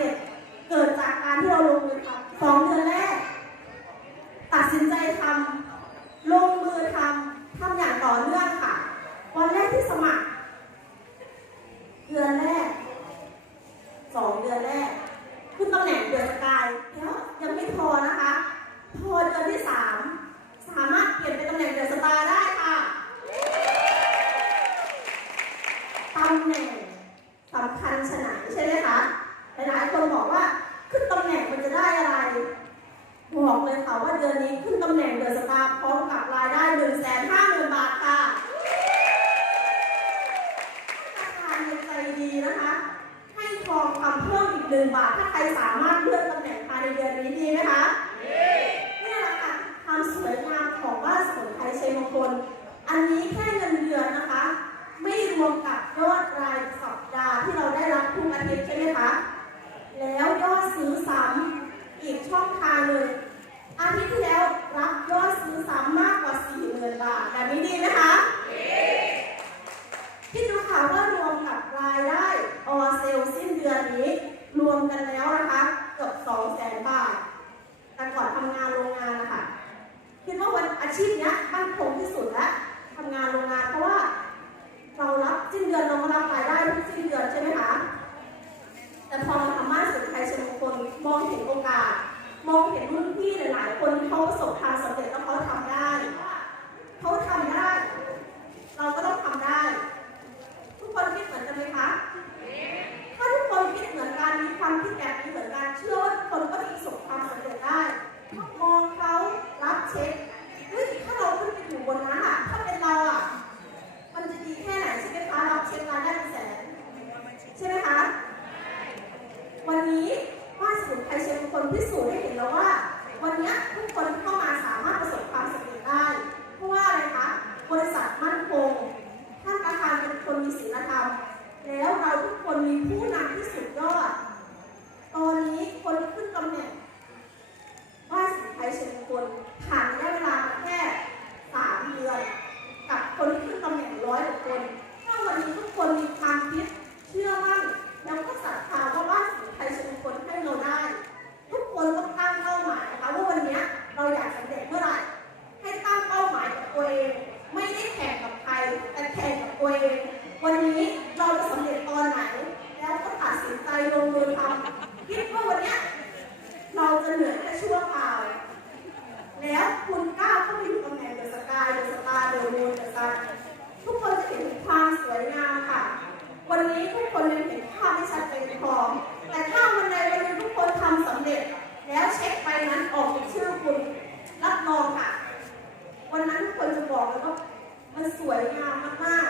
เร็จเกิดจากการที่เราลงมือทำสองเดือนแรก ตัดสินใจทำลงมือทำทำอย่างต่อเนื่องค่ะ วันแรกที่สมัคร เดือนแรกสองเดือนแรกขึ้นตำแหน่งเดือนสกายแล้วยังไม่พอนะคะ พอเดือนที่สามสามารถเปลี่ยนเป็นตำแหน่งเดือนสตาร์ได้ค่ะตำแหน่งสำคัญชนะใช่ไหมคะหลายๆคนบอกว่าขึ้นตำแหน่งมันจะได้อะไร บอกเลยค่ะว่าเดือ นี้ขึ้นตำแหน่งเดือนสตาร์พร้อมกับรายได้1นึ่งแสนห้าหมื่นบาทค่ะธนาคารยังใจดีนะคะ ให้ทองคำเพิ่มอีกหนึ่งบาท ถ้าใครสามารถเลื่อนตำแหน่งภายในเดือนนี้ดีไหมคะนี่แหละค่ะความสวยงามของบ้านสมุนไพรชัยมงคล อันนี้แค่เงินเดือนนะคะ ไม่รวมกับยอดรายสัปดาห์ที่เราได้รับทุกอาทิตย์ใช่ไหมคะ แล้วยอดซื้อซ้ำอีกช่องทางหนึ่ง อาทิตย์ที่แล้วรับยอดซื้อซ้ำมากกว่า 40,000 บาทแบบนี้ดีไหมคะคิดดูค่ะว่ารวมกับรายได้ออเซลสิ้นเดือนนี้ รวมกันแล้วนะคะเกือบ200,000บาท แต่ก่อนทำงานโรงงานนะคะคิดว่าวันอาชีพนี้มั่นคงที่สุดแล้วทำงานโรงงานเพราะว่าเรารับสิ้นเดือนเราก็รับราย เช็คเฮ้ยถ้าเราขึ้นไปอยู่บนนั้นอะ ถ้าเป็นเราอะ มันจะดีแค่ไหนใช่ไหมคะ เรับเช็ครายได้เป็นแสนใช่ไหมคะ วันนี้บ้านสมุนไพรเชียงคนพิสูจน์ให้เห็นแล้วว่า วันนี้ทุกคนเข้ามาสามารถประสบความสำเร็จได้ เพราะว่าอะไรคะ บริษัทมั่นคงท่านประธานเป็นคนมีศีลธรรม แล้วเราทุกคนมีผู้นำที่สุดยอด ตอนนี้คนขึ้นตำแหน่งบ้านสมุนไพรเชียงคน วันนี้ทุกคนยังเห็นภาพไม่ชัดเจนพอ แต่ถ้าวันใดวันหนึ่งทุกคนทำสำเร็จ แล้วเช็คไปนั้นออกเป็นชื่อคุณ รับรองค่ะ วันนั้นทุกคนจะบอกเลยว่ามันสวยงามมากๆ